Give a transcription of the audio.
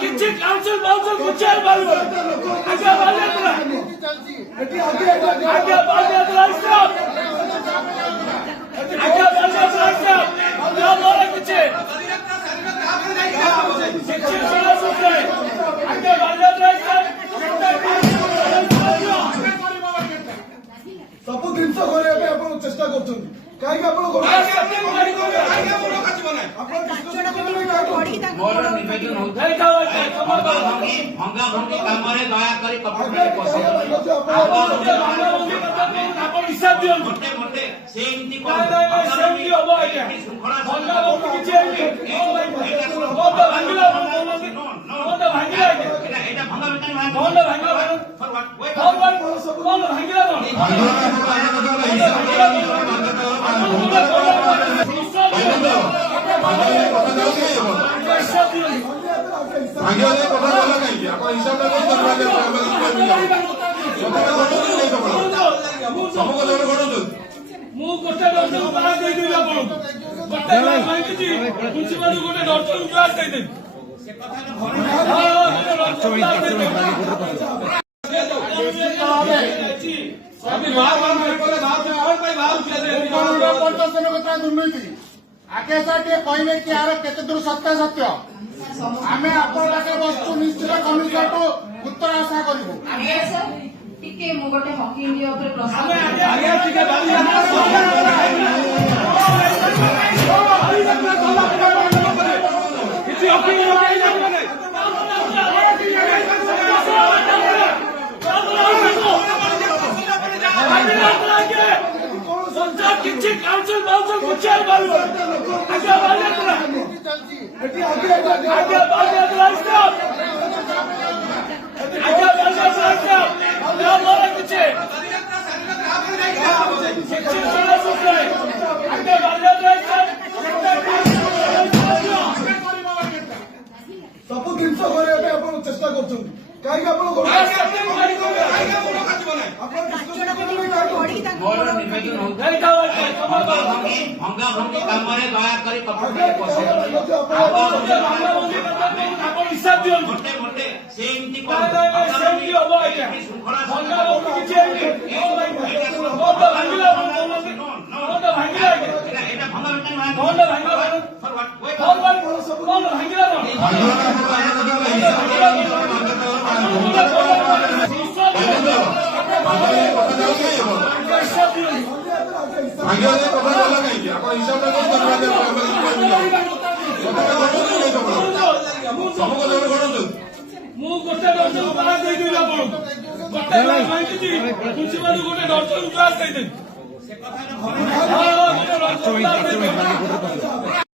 କିଛି କାଉନସିଲ ବାଉନସିଲ ବୁଝିବାକୁ ପାରିବ ଆଜ୍ଞା ବାଲିଯାତ୍ରା ଆଜ୍ଞା ବାଲିଯାତ୍ରା ହିସାବ ଆଜ୍ଞା ବାଲିଯାତ୍ରା ହିସାବ ମୋର କିଛି ଆଜ୍ଞା ବାଲିଯାତ୍ରା ହିସାବ ସବୁ ଜିନିଷ କରିବା ପାଇଁ ଆପଣ ଚେଷ୍ଟା କରୁଛନ୍ତି କାହିଁକି ଆପଣ ମୋର ନିବେଦନ ହଉଛି ଭଙ୍ଗା ଭଙ୍ଗି କାମରେ ଦୟାକରି କପଟରେ ପଶନ୍ତୁ ହିସାବ ଦିଅନ୍ତୁ ମୋଟେ ମୋଟେ ସେ ଏମିତି ସେମିତି ହବ ଆଜ୍ଞା ଭଙ୍ଗା ଭଙ୍ଗି କିଛି ଭାଙ୍ଗିଲା ଏଇଟା ଭଙ୍ଗା ଭିତରେ ଭାଙ୍ଗିଲା ମୁଁ ଗୋଟେ ଦର୍ଶନ ପାସ୍ ଦେଇଦେବି ଆପଣଙ୍କୁ ଗୋଟେ ଭାଙ୍ଗିଛି ପ୍ରିନ୍ସିପାଲ ଗୋଟେ ଦର୍ଶନ କ୍ଲାସ୍ ଦେଇଦେବି ଦୁର୍ନୀତି ଆगे ସାର୍ ଟିକେ କହିବେ କି ଏହାର କେତେ ଦୂର ସତ୍ୟାସତ୍ୟ ଆମେ ଆପଣ ପାଖରେ ବସ୍ତୁ ନିଶ୍ଚିତ କମିଶନଠୁ ଉତ୍ତର ଆଶା କରିବୁ। ଟିକେ ମୁଁ ଗୋଟେ ହକି ଇଣ୍ଡିଆ ଉପରେ ପ୍ରଶ୍ନ କିଛି କାଉନସିଲ ବାଉନସିଲ ବୁଝିବାକୁ ପାରିବ ଆଜ୍ଞା ବାଲିଯାତ୍ରା ଆଜ୍ଞା ବାଲିଯାତ୍ରା ହିସାବ ଆଜ୍ଞା ବାଲିଯାତ୍ରା ହିସାବ ମୋର କିଛି ଆଜ୍ଞା ବାଲିଯାତ୍ରା ହିସାବ ସବୁ ଜିନିଷ କରିବା ପାଇଁ ଆପଣ ଚେଷ୍ଟା କରୁଛନ୍ତି କାହିଁକି ଆପଣ ମୋର ନିବେଦନ ହଉଛି ଭଙ୍ଗା ଭଙ୍ଗି କାମରେ ଦୟାକରି କପଟରେ ପଶନ୍ତୁ ହିସାବ ଦିଅନ୍ତୁ ମୋଟେ ମୋଟେ ସେ ଏମିତି ସେମିତି ହବ ଆଜ୍ଞା ଭଙ୍ଗା ଭଙ୍ଗି କିଛି ଭାଙ୍ଗିଲା ଏଇଟା ଭଙ୍ଗା ଭିତରେ ମୁଁ ଗୋଟେ ଦର୍ଶନ ପାସ୍ ଦେଇଦେବି ଆପଣଙ୍କୁ ଗୋଟେ ଭାଙ୍ଗିଛି ପ୍ରିନ୍ସିପାଲ ଗୋଟେ ଦର୍ଶନ କ୍ଲାସ୍ ଦେଇଦେବି